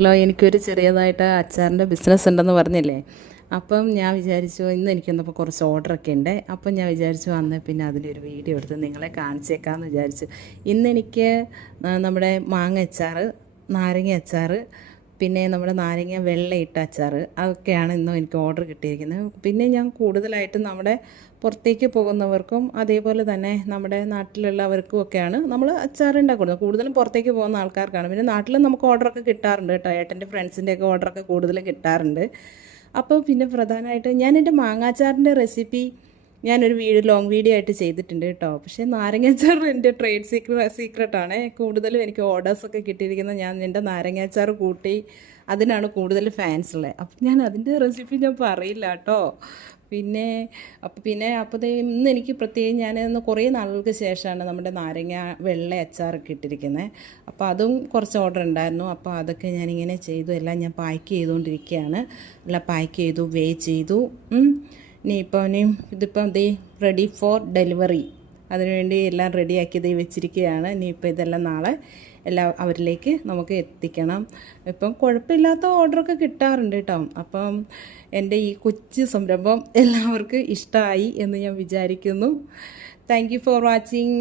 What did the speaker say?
Hello, എനിക്കൊരു ചെറിയതായിട്ട് അച്ചാറിൻ്റെ business ഉണ്ടെന്ന് പറഞ്ഞില്ലേ. അപ്പം ഞാൻ വിചാരിച്ചു ഇന്ന് എനിക്കൊന്നപ്പോൾ കുറച്ച് ഓർഡറൊക്കെ ഉണ്ട്. അപ്പം ഞാൻ വിചാരിച്ചു അന്ന് പിന്നെ അതിൻ്റെ ഒരു വീഡിയോ എടുത്ത് നിങ്ങളെ കാണിച്ചേക്കാമെന്ന് വിചാരിച്ചു. ഇന്നെനിക്ക് നമ്മുടെ മാങ്ങ അച്ചാർ, നാരങ്ങ അച്ചാർ, പിന്നെ നമ്മുടെ നാരങ്ങ വെള്ളയിട്ട അച്ചാർ, അതൊക്കെയാണ് ഇന്നും എനിക്ക് ഓർഡർ കിട്ടിയിരിക്കുന്നത്. പിന്നെ ഞാൻ കൂടുതലായിട്ടും നമ്മുടെ പുറത്തേക്ക് പോകുന്നവർക്കും അതേപോലെ തന്നെ നമ്മുടെ നാട്ടിലുള്ളവർക്കും ഒക്കെയാണ് നമ്മൾ അച്ചാർ ഉണ്ടാക്കുന്നത്. കൂടുതലും പുറത്തേക്ക് പോകുന്ന ആൾക്കാർക്കാണ്. പിന്നെ നാട്ടിലും നമുക്ക് ഓർഡറൊക്കെ കിട്ടാറുണ്ട് കേട്ടോ. ഏട്ടൻ്റെ ഫ്രണ്ട്സിൻ്റെയൊക്കെ ഓർഡറൊക്കെ കൂടുതൽ കിട്ടാറുണ്ട്. അപ്പോൾ പിന്നെ പ്രധാനമായിട്ട് ഞാൻ എൻ്റെ മാങ്ങാച്ചാറിൻ്റെ റെസിപ്പി ഞാനൊരു ലോങ് വീഡിയോ ആയിട്ട് ചെയ്തിട്ടുണ്ട് കേട്ടോ. പക്ഷേ നാരങ്ങാച്ചാർ എൻ്റെ ട്രേഡ് സീക്രട്ടാണ്. കൂടുതലും എനിക്ക് ഓർഡേഴ്സൊക്കെ കിട്ടിയിരിക്കുന്നത് ഞാൻ എൻ്റെ നാരങ്ങാച്ചാർ കൂട്ടി അതിനാണ് കൂടുതൽ ഫാൻസ് ഉള്ളത്. അപ്പം ഞാൻ അതിൻ്റെ റെസിപ്പി ഞാൻ പറയില്ല കേട്ടോ. അപ്പോൾ ഇന്ന് എനിക്ക് പ്രത്യേകം ഞാനിന്ന് കുറേ നാളുകൾക്ക് ശേഷമാണ് നമ്മുടെ നാരങ്ങ വെള്ള അച്ചാറൊക്കെ ഇട്ടിരിക്കുന്നത്. അപ്പോൾ അതും കുറച്ച് ഓർഡർ ഉണ്ടായിരുന്നു. അപ്പോൾ അതൊക്കെ ഞാനിങ്ങനെ ചെയ്തു. എല്ലാം ഞാൻ പാക്ക് ചെയ്തുകൊണ്ടിരിക്കുകയാണ്. എല്ലാം പാക്ക് ചെയ്തു, വേ ചെയ്തു. ഇതിപ്പം റെഡി ഫോർ ഡെലിവറി. അതിനുവേണ്ടി എല്ലാം റെഡിയാക്കി വെച്ചിരിക്കുകയാണ്. ഇനിയിപ്പോൾ ഇതെല്ലാം നാളെ എല്ലാം അവരിലേക്ക് നമുക്ക് എത്തിക്കണം. ഇപ്പം കുഴപ്പമില്ലാത്ത ഓർഡറൊക്കെ കിട്ടാറുണ്ട് കേട്ടോ. അപ്പം എൻ്റെ ഈ കൊച്ചു സംരംഭം എല്ലാവർക്കും ഇഷ്ടമായി എന്ന് ഞാൻ വിചാരിക്കുന്നു. Thank you for watching.